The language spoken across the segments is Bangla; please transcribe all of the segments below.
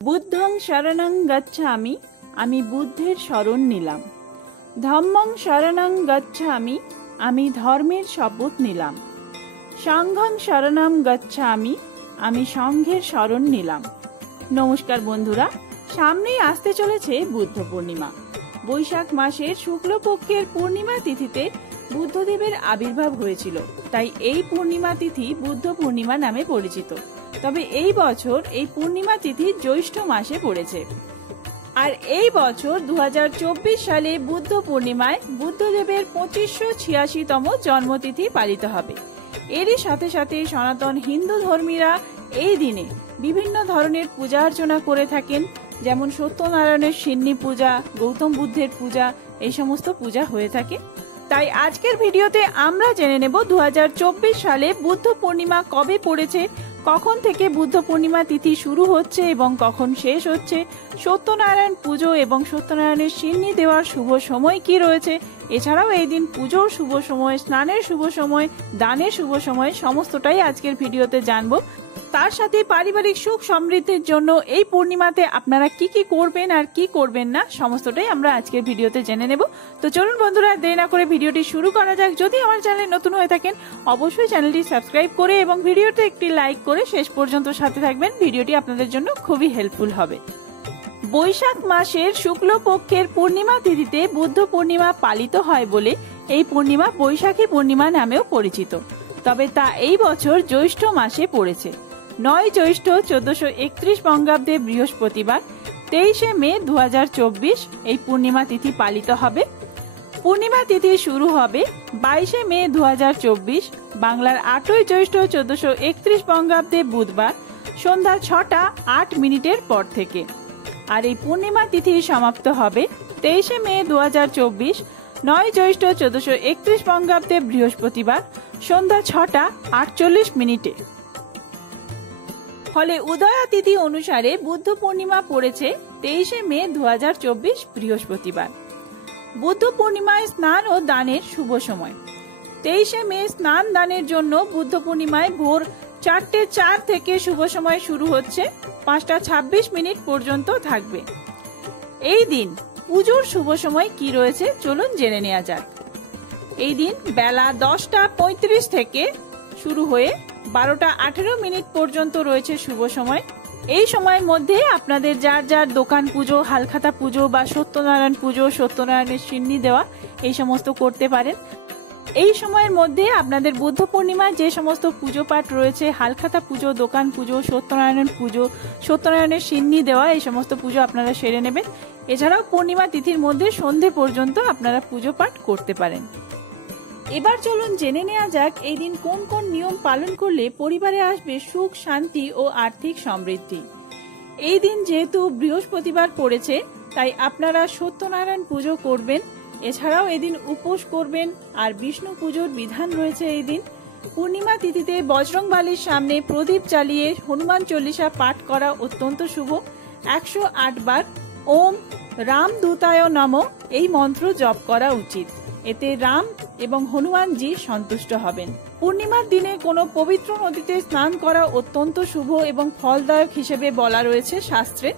বুদ্ধং শরণং গচ্ছামি, আমি বুদ্ধের শরণ নিলাম। ধম্মং শরণং গচ্ছামি, আমি ধর্মের শপথ নিলাম। সংঘং শরণং গচ্ছামি, আমি সংঘের শরণ নিলাম। নমস্কার বন্ধুরা, সামনেই আসতে চলেছে বুদ্ধ পূর্ণিমা। বৈশাখ মাসের শুক্লপক্ষের পূর্ণিমা তিথিতে বুদ্ধদেবের আবির্ভাব হয়েছিল, তাই এই পূর্ণিমা তিথি বুদ্ধ পূর্ণিমা নামে পরিচিত। তবে এই বছর এই পূর্ণিমা তিথি জ্যৈষ্ঠ মাসে পড়েছে। আর এই বছর 2024 সালে বুদ্ধ পূর্ণিমায় বুদ্ধদেবের 2586তম জন্মতিথি পালিত হবে। এরই সাথে সাথে সনাতন হিন্দু ধর্মীরা এই দিনে বিভিন্ন ধরনের পূজা অর্চনা করে থাকেন, যেমন সত্যনারায়ণের সিন্নি পূজা, গৌতম বুদ্ধের পূজা, এই সমস্ত পূজা হয়ে থাকে। তাই আজকের ভিডিওতে আমরা জেনে নেব 2024 সালে বুদ্ধ পূর্ণিমা কবে পড়েছে, কখন থেকে বুদ্ধ পূর্ণিমা তিথি শুরু হচ্ছে এবং কখন শেষ হচ্ছে, সত্যনারায়ণ পুজো এবং সত্যনারায়ণের সিন্নি দেওয়ার শুভ সময় কি রয়েছে, এছাড়াও এই দিন পুজোর শুভ সময়, স্নানের শুভ সময়, দানের শুভ সময়, সমস্তটাই আজকের ভিডিওতে জানবো। তার সাথে পারিবারিক সুখ সমৃদ্ধির জন্য এই পূর্ণিমাতে আপনারা কি কি করবেন আর কি করবেন না, সমস্তটাই আমরা আজকের ভিডিওতে জেনে নেব। তো চলুন বন্ধুরা, দেরি না করে ভিডিওটি শুরু করা যাক। যদি আমার চ্যানেলে নতুন হয়ে থাকেন অবশ্যই চ্যানেলটি সাবস্ক্রাইব করে এবং ভিডিওতে একটি লাইক করে শেষ পর্যন্ত সাথে থাকবেন। ভিডিওটি আপনাদের জন্য খুবই হেল্পফুল হবে। বৈশাখ মাসের শুক্লপক্ষের পূর্ণিমা তিথিতে বুদ্ধ পূর্ণিমা পালিত হয় বলে এই পূর্ণিমা বৈশাখী পূর্ণিমা নামেও পরিচিত। তবে তা এই বছর জ্যৈষ্ঠ মাসে পড়েছে। 9 জ্যৈষ্ঠ 1431 বঙ্গাব্দে বৃহস্পতিবার 23 মে 2024 এই পূর্ণিমা তিথি পালিত হবে। পূর্ণিমা তিথি শুরু হবে 22 মে 2024 বাংলার 8 জ্যৈষ্ঠ 1431 বঙ্গাব্দে বুধবার সন্ধ্যা 6টা 8 মিনিটের পর থেকে। আর এই পূর্ণিমা তিথি সমাপ্ত হবে 23 মে 2024 9 জ্যৈষ্ঠ 1431 বঙ্গাব্দে বৃহস্পতিবার সন্ধ্যা 6টা 48 মিনিটে। ফলে উদয়া তিথি অনুসারে বুদ্ধ পূর্ণিমা পড়েছে 23 মে 2024 বৃহস্পতিবার। বুদ্ধ পূর্ণিমায় স্নান ও দানের শুভ সময়। 23 মে স্নান দানের জন্য বুদ্ধ পূর্ণিমায় ভোর 4:04 থেকে শুভ সময় শুরু হচ্ছে, 5:26 মিনিট পর্যন্ত থাকবে। এই দিন পুজোর শুভ সময় কি রয়েছে চলুন জেনে নেওয়া যাক। এই দিন বেলা 10:35 থেকে শুরু হয়ে 12:18 মিনিট পর্যন্ত রয়েছে শুভ সময়। এই সময়ের মধ্যে আপনাদের যার যার দোকান পুজো, হালখাতা পুজো বা সত্যনারায়ণ পুজো, সত্যনারায়ণের সিন্নি দেওয়া, এই সমস্ত করতে পারেন। এই সময়ের মধ্যে আপনাদের বুদ্ধ পূর্ণিমায় যে সমস্ত পুজো পাঠ রয়েছে, হালখাতা পুজো, দোকান পুজো, সত্যনারায়ণ পুজো, সত্যনারায়ণের সিন্নি দেওয়া, এই সমস্ত পুজো আপনারা সেরে নেবেন। এছাড়াও পূর্ণিমা তিথির মধ্যে সন্ধে পর্যন্ত আপনারা পুজো পাঠ করতে পারেন। এবার চলুন জেনে নেওয়া যাক এই দিন কোন কোন নিয়ম পালন করলে পরিবারে আসবে সুখ, শান্তি ও আর্থিক সমৃদ্ধি। এই দিন যেহেতু বৃহস্পতিবার পড়েছে, তাই আপনারা সত্যনারায়ণ পুজো করবেন। এছাড়াও এদিন উপোস করবেন আর বিষ্ণু পুজোর বিধান রয়েছে। এই দিন পূর্ণিমা তিথিতে বজরংবলীর সামনে প্রদীপ জ্বালিয়ে হনুমান চল্লিশা পাঠ করা অত্যন্ত শুভ। 108 বার ওম রাম দূতায় নমঃ এই মন্ত্র জপ করা উচিত। এতে রাম এবং হনুমানজি সন্তুষ্ট হবেন। পূর্ণিমার দিনে কোনো পবিত্র নদীতে স্নান করা অত্যন্ত শুভ এবং ফলদায়ক হিসেবে বলা রয়েছে শাস্ত্রে।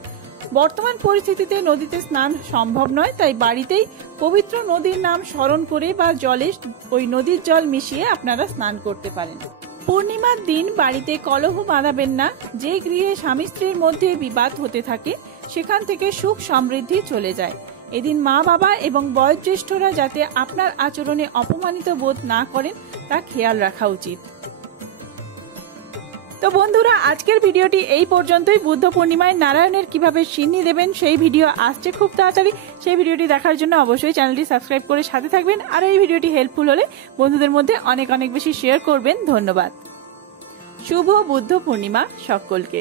বর্তমান পরিস্থিতিতে নদীতে স্নান সম্ভব নয়, তাই বাড়িতেই পবিত্র নদীর নাম স্মরণ করে বা জলে ওই নদীর জল মিশিয়ে আপনারা স্নান করতে পারেন। পূর্ণিমার দিন বাড়িতে কলহ বাঁধাবেন না। যে গৃহে স্বামী স্ত্রীর মধ্যে বিবাদ হতে থাকে সেখান থেকে সুখ সমৃদ্ধি চলে যায়। এদিন মা বাবা এবং বয়োজ্যেষ্ঠরা যাতে আপনার আচরণে অপমানিত বোধ না করেন তা খেয়াল রাখা উচিত। তো বন্ধুরা, আজকের ভিডিওটি এই পর্যন্তই। বুদ্ধ পূর্ণিমায় নারায়ণের কিভাবে সিন্নি দেবেন সেই ভিডিও আসছে খুব তাড়াতাড়ি। সেই ভিডিওটি দেখার জন্য অবশ্যই চ্যানেলটি সাবস্ক্রাইব করে সাথে থাকবেন। আর এই ভিডিওটি হেল্পফুল হলে বন্ধুদের মধ্যে অনেক অনেক বেশি শেয়ার করবেন। ধন্যবাদ। শুভ বুদ্ধ পূর্ণিমা সকলকে।